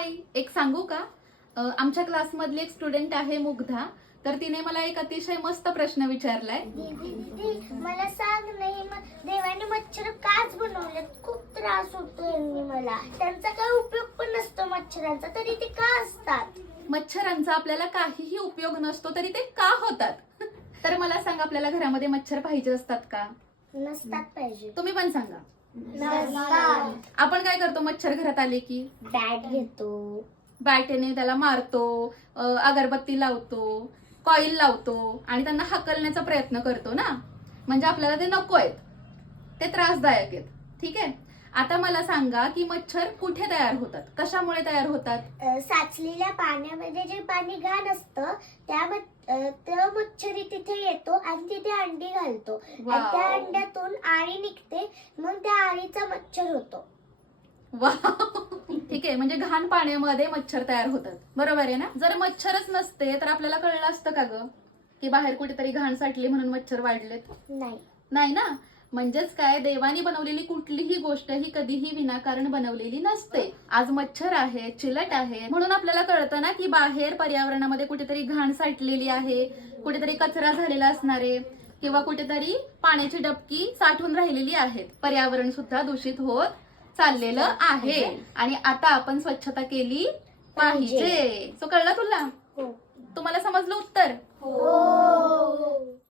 हाय, एक सांगू का? आमच्या क्लासमधली एक स्टुडंट आहे मुग्धा, तर तिने मला एक अतिशय मस्त प्रश्न विचारलाय. दीदी मला सांग नाही देवाने मच्छर काच बनवले? खूप त्रास होतो यांनी मला. त्यांचा काही उपयोग पण नसतो मच्छरांचा, तरी ते का असतात? मच्छरांचा आपल्याला काहीही उपयोग नसतो तरी ते का होतात? तर मला सांग, आपल्याला घरामध्ये मच्छर पाहिजे असतात का? नसतात पाहिजे. तुम्ही पण सांगा. नसतात. आपण काय करतो मच्छर घरात आले की? बॅट घेतो, बॅटेने त्याला मारतो, अगरबत्ती लावतो, कॉईल लावतो आणि त्यांना हाकलण्याचा प्रयत्न करतो ना. म्हणजे आपल्याला ते नको आहेत, ते त्रासदायक आहेत. ठीक आहे, आता मला सांगा की मच्छर कुठे तयार होतात, कशामुळे तयार होतात? साचलेल्या पाण्यामध्ये जे पाणी घाण असतं त्या मच्छरी तिथे येतो आणि तिथे अंडी घालतो. वाव. आणि त्या अंड्यातून आळी निघते, मग त्या आळीचा मच्छर होतो. वा, ठीक आहे. म्हणजे घाण पाण्यामध्ये मच्छर तयार होतात, बरोबर आहे ना? जर मच्छरच नसते तर आपल्याला कळलं असतं का ग की बाहेर कुठेतरी घाण साठली म्हणून मच्छर वाढलेत? नाही ना. म्हणजेच काय, देवानी बनवलेली कुठलीही गोष्ट ही कधीही विनाकारण बनवलेली नसते. आज मच्छर आहे, चिलट आहे, म्हणून आपल्याला कळतं ना की बाहेर पर्यावरणामध्ये कुठेतरी घाण साठलेली आहे, कुठेतरी कचरा झालेला असणार आहे, किंवा कुठेतरी पाण्याची डबकी साठून राहिलेली आहे. पर्यावरण सुद्धा दूषित होत चाललेलं आहे आणि आता आपण स्वच्छता केली पाहिजे. सो कळलं तुला? हो. तुम्हाला समजलं उत्तर? हो.